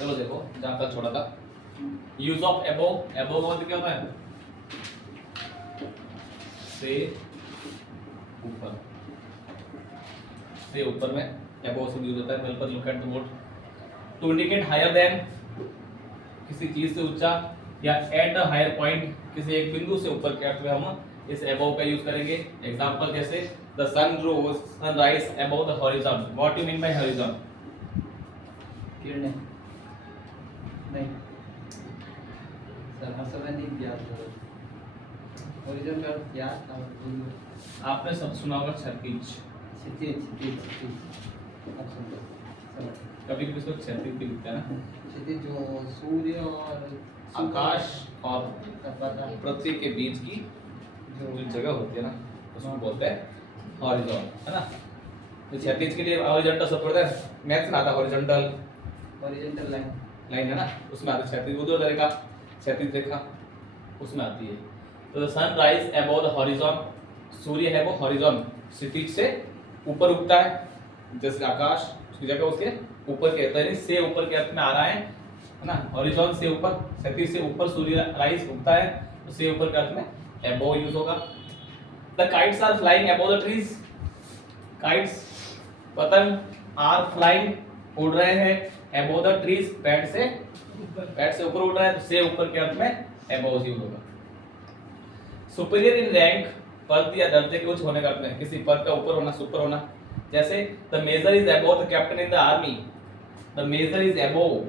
चलो देखो जहाँ तक छोड़ा था, यूज ऑफ एबोव, एबोव का मतलब क्या होता है? से ऊपर, से ऊपर में एबोव से यूज होता है। पर look at the word to indicate higher than, किसी चीज से ऊंचा, या एट द हायर पॉइंट, किसी एक बिंदु से ऊपर के अर्थ में हम इस एबोव का यूज करेंगे। एग्जांपल जैसे the sun rose, sunrise above the horizon. What you mean by horizon? किरणें नहीं सर, हर्षवर्धन व्यास हॉरिजॉन का व्यास और आपने सब सुना होगा क्षैतिज, क्षितिज क्षितिज क्षितिज। अब सुन लो समझ, कभी कभी इसको क्षैतिज भी लिखते हैं ना। क्षितिज जो सूर्य और आकाश और पता पृथ्वी के बीच की जो जगह होती है ना, उसको बोलते हैं हॉरिजॉन, है ना। तो क्षैतिज के लिए हॉरिजॉन्टल सब पढ़ते हैं, मैथ्स में आता है हॉरिजॉन्टल हॉरिजॉन्टल लाइन लाइन, है ना, उसमें आता है क्षैतिज ऊर्ध्वाधर रेखा, क्षैतिज रेखा उसमें आती है। तो sun rise above the horizon, सूर्य है वो हॉरिजॉन क्षितिज से ऊपर उगता है, जैसे आकाश उसकी जगह उसके ऊपर के यानी से ऊपर के अर्थ में आ रहा है ना। हॉरिजॉन से ऊपर, क्षैतिज से ऊपर सूर्य राइज उगता है, तो से ऊपर के अर्थ में अबव यूज होगा। The kites are flying above the trees, kites पतंग आर फ्लाइंग उड़ रहे हैं अबव द ट्रीज, पेड़ से ऊपर उड़ रहा है, तो से ऊपर के अर्थ में अबव यूज होगा। सुपीरियर इन रैंक, पद या दर्जे के उच्च होने का अर्थ में किसी पद का ऊपर होना, सुपर होना। जैसे the major is above the captain in the army, the major is above,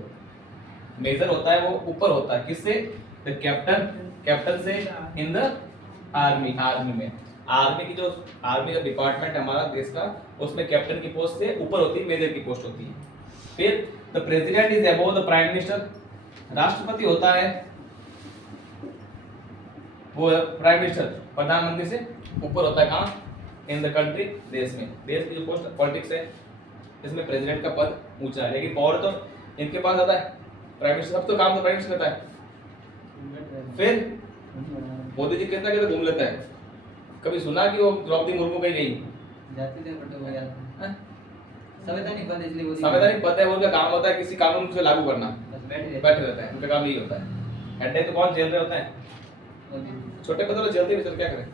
major होता है वो ऊपर होता है किससे? द कैप्टन, कैप्टन से, इन द आर्मी, आर्मी में, आर्मी की जो आर्मी का डिपार्टमेंट है हमारा देश का, उसमें कैप्टन की पोस्ट से ऊपर होती है, मेजर की पोस्ट होती है। फिर the president is above the prime minister, राष्ट्रपति होता है वो प्राइम मिनिस्टर, प्रधानमंत्री से ऊपर होता है। कहाँ? इन द कंट्री, देश में, देश की जो पोस्ट पॉलिटिक्स है इसमें प्रेसिडेंट का पद ऊंचा है, लेकिन पावर तो इनके पास आता है, प्राइम मिनिस्टर, सब तो काम तो प्राइम मिनिस्टर करता है। फिर मोदी जी कितना कितना घूम लेता है, कभी सुना कि वो द्रौपदी मुर्मू कहीं गई? जाते थे बट वो यार संवैधानिक पद इसलिए वो संवैधानिक पद है, उनका काम होता है किसी कानून को लागू करना, बस बैठे बैठे रहता है, उनका काम यही होता है। हेड तो कौन जेल में होता है? छोटे पद तो जेलते भी, चल क्या करें।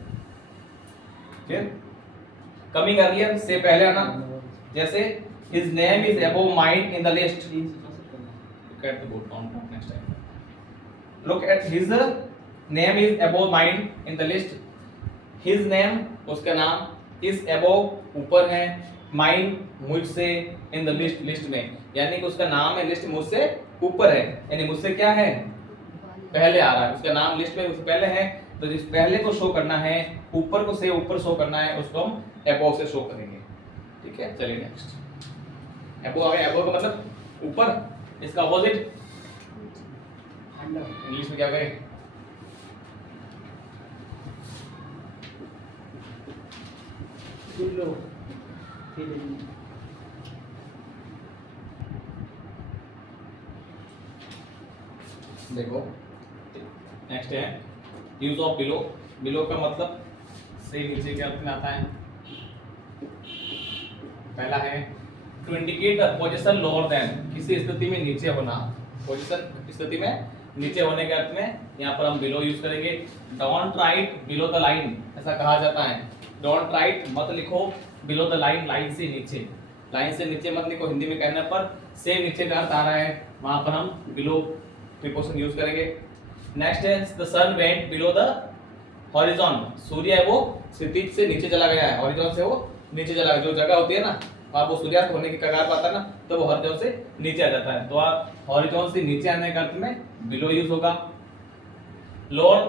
फिर कमिंग अर्लियर से पहले आना, जैसे his name is above mine in the list, look at the board on next time, look at his name is above mine in the list, his name उसका नाम is above ऊपर है, mine मुझसे, in the list list में, यानी कि उसका नाम है लिस्ट मुझसे ऊपर है, यानी मुझसे क्या है पहले आ रहा है, उसका नाम लिस्ट में उससे पहले है, तो जिस पहले को शो करना है, ऊपर को से ऊपर शो करना है, उसको हम above से शो करेंगे। ठीक है, चलिए नेक्स्ट। above आ गया, above का मतलब ऊपर, इसका अपोजिट इंग्लिश में क्या कहें? बिलो देखो नेक्स्ट है यूज ऑफ बिलो, बिलो का मतलब से नीचे के अर्थ में आता है। पहला है to indicate the position lower than, किसी स्थिति में नीचे होना, पोजीशन स्थिति में नीचे होने के अर्थ में यहाँ पर हम बिलो यूज करेंगे। Don't write below the line, ऐसा कहा जाता है, डोंट राइट मत लिखो बिलो द लाइन, लाइन से नीचे, लाइन से नीचे मत लिखो, हिंदी में कहने पर से नीचे का अर्थ आ रहा है, वहां पर हम बिलो प्रीपोजिशन यूज करेंगे। नेक्स्ट है the sun went below the horizon, सूर्य है वो क्षितिज से नीचे चला गया है, हॉरिजॉन से वो नीचे चला गया, जो जगह होती है ना आप वो सूर्यास्त होने की कगार पाता है ना, तो वो हॉरिजॉन से नीचे आ जाता है, तो आप हॉरिजॉन से नीचे आने का अर्थ में बिलो यूज होगा। लोअर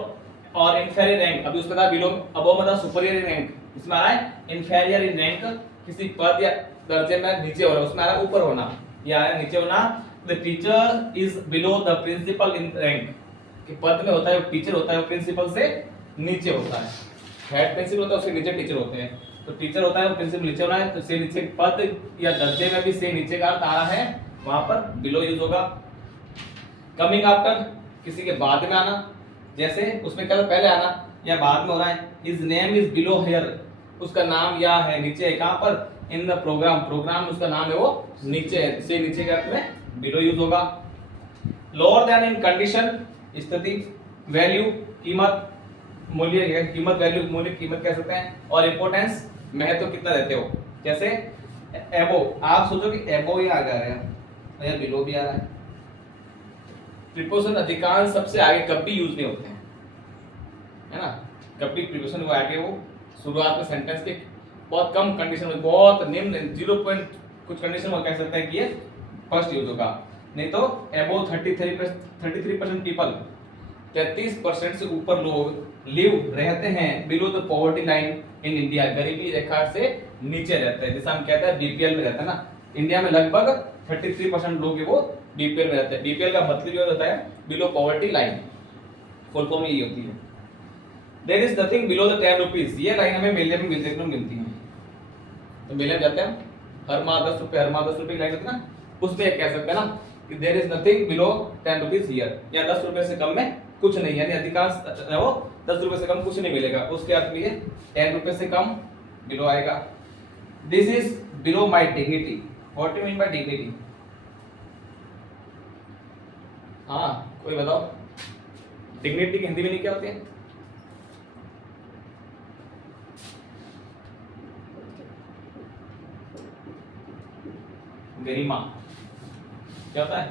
और इंफीरियर रैंक, अभी उसमें था बिलो, अबव मतलब सुपीरियर इन रैंक, इसमें आ रहा है इंफीरियर इन रैंक, किसी पद या दर्जे में नीचे हो रहा है, उसमें आ रहा है ऊपर होना, या है नीचे होना। The teacher is below the principal in rank, कि पद में होता है टीचर होता है वो प्रिंसिपल से नीचे होता है, हेड प्रिंसिपल होता है उसके नीचे टीचर होते हैं, तो टीचर होता है वो प्रिंसिपल नीचे होना है, तो से नीचे पद या दर्जे में भी से नीचे का अर्थ आ रहा है, वहां पर बिलो यूज होगा। कमिंग आफ्टर, किसी के बाद में आना, जैसे उसमें क्या पहले आना या बाद में हो रहा है, his name is below here, उसका नाम या है नीचे है, कहां पर? इन द प्रोग्राम, प्रोग्राम उसका नाम है वो नीचे है, से नीचे के अर्थ में बिलो यूज होगा। लोअर देन इन कंडीशन स्थिति, वैल्यू कीमत, मूल्य कीमत, वैल्यू मूल्य कीमत कह सकते हैं, और इंपॉर्टेंस महत्व कितना देते हो। जैसे एबो, आप सोचो कि एबो ही आ जा रहा है या बिलो भी आ रहा है। प्रीपोजिशन अधिकांश सबसे आगे कभी यूज नहीं होते हैं, है ना। कभी प्रीपोजिशन वो आगे वो शुरुआत में सेंटेंस के बहुत कम कंडीशन में, बहुत निम्न 0 पॉइंट कुछ कंडीशन में कह सकते हैं कि ये फर्स्ट यूज होगा। नहीं तो अबव 33% पीपल, 33% से ऊपर लोग लिव रहते हैं below the poverty line in India, गरीबी रेखा से नीचे रहते हैं, जैसे हम कहते हैं बीपीएल में रहते हैं ना। इंडिया में लगभग 33% लोग वो बीपीएल में रहते हैं। बीपीएल का मतलब ये होता है below poverty line, full form यही होती है। There is nothing below the 10 rupees, ये लाइन हमें मेले में देखने को मिलती है। तो मेले में जाते हैं हर माह 10 रुपए, हर माह 10 रुपए की लाइन होती है ना, उसमें कह सकते हैं ना कि there is nothing below 10 rupees here, या 10 रुपए से कम में कुछ नहीं, यानी अधिकांश वो 10 रुपए से कम कुछ नहीं मिलेगा। उसके अर्थ में ये 10 रुपए से कम बिलो आएगा। This is below my dignity, what do you mean bye dignity? हाँ कोई बताओ, डिग्निटी की हिंदी में नहीं क्या होती है? गरिमा क्या होता है?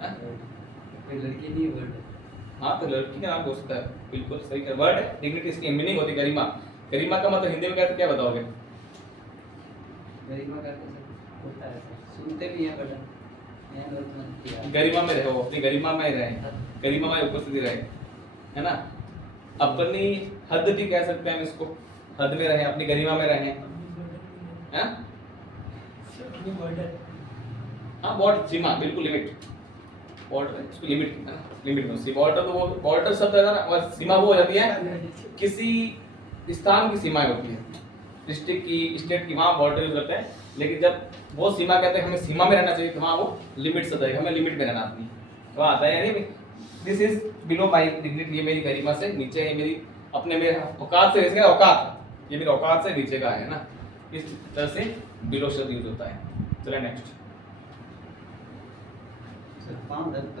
हाँ? कोई लड़की नहीं वर्ड। हाँ तो लड़की का नाम हो सकता है, बिल्कुल सही है। वर्ड है डिग्निटी, इसकी मीनिंग होती है गरिमा। गरिमा का मतलब हिंदी में क्या, तो क्या बताओगे? गरिमा का कैसे होता है सर? सुनते भी हैं बट मैं लोग नहीं किया। गरिमा में रहो, अपनी गरिमा में रहे, गरिमा में उपस्थिति रहे, है ना। अपनी हद भी कह सकते हैं हम इसको, हद में रहे, अपनी गरिमा में रहे, हैं? हाँ बॉर्डर, सीमा, बिल्कुल लिमिट, बॉर्डर इसको लिमिट है ना, लिमिट में सी बॉर्डर, तो वो बॉर्डर शब्द है ना, और सीमा वो हो जाती है किसी स्थान की सीमाएं होती है, डिस्ट्रिक्ट की, स्टेट की, वहाँ बॉर्डर यूज करते हैं। लेकिन जब वो सीमा कहते हैं हमें सीमा में रहना चाहिए, तो वहाँ वो लिमिट शब्द है, हमें लिमिट में रहना आती है, तो आता है यानी this is below my dignity, ये मेरी गरिमा से नीचे है, मेरी अपने मेरे औकात से, इसका औकात, ये मेरे औकात से नीचे का है ना, इस तरह से बिलो शब्द यूज होता है। चलिए नेक्स्ट। सर पाँव दर्द